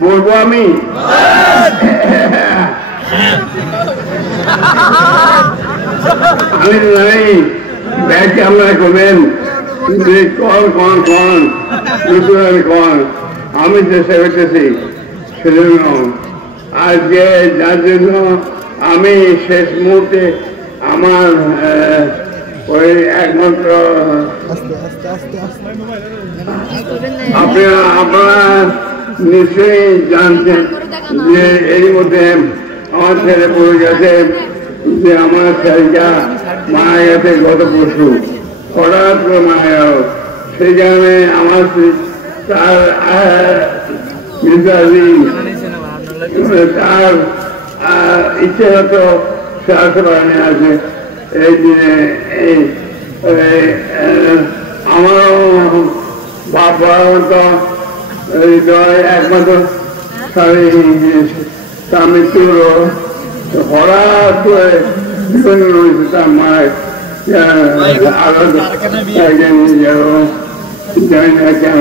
বলবো আমি আমি নাই ব্যাগকে আপনারা করবেন কন আমি চেষ্টা করতেছি সেজন্য আজকে যার জন্য আমি শেষ মুহূর্তে আমার ওই একমাত্র আপনারা নিশ্চয়ই জানছেন যে এরই মধ্যে আমার ছেলে পড়ে গেছে যে আমার ছেলেটা মারা গেছে গত পরশু হঠাৎ করে মারা গেল সেই কারণে আমার তার তার ইচ্ছে হতো সে আসতে পারেনি আছে এই দিনে আমারও বাবা তো একমাত্র তার মৃত্যু হলো হঠাৎ করে বিভিন্ন রয়েছে তার মায়ের আলাদা জানি না কেন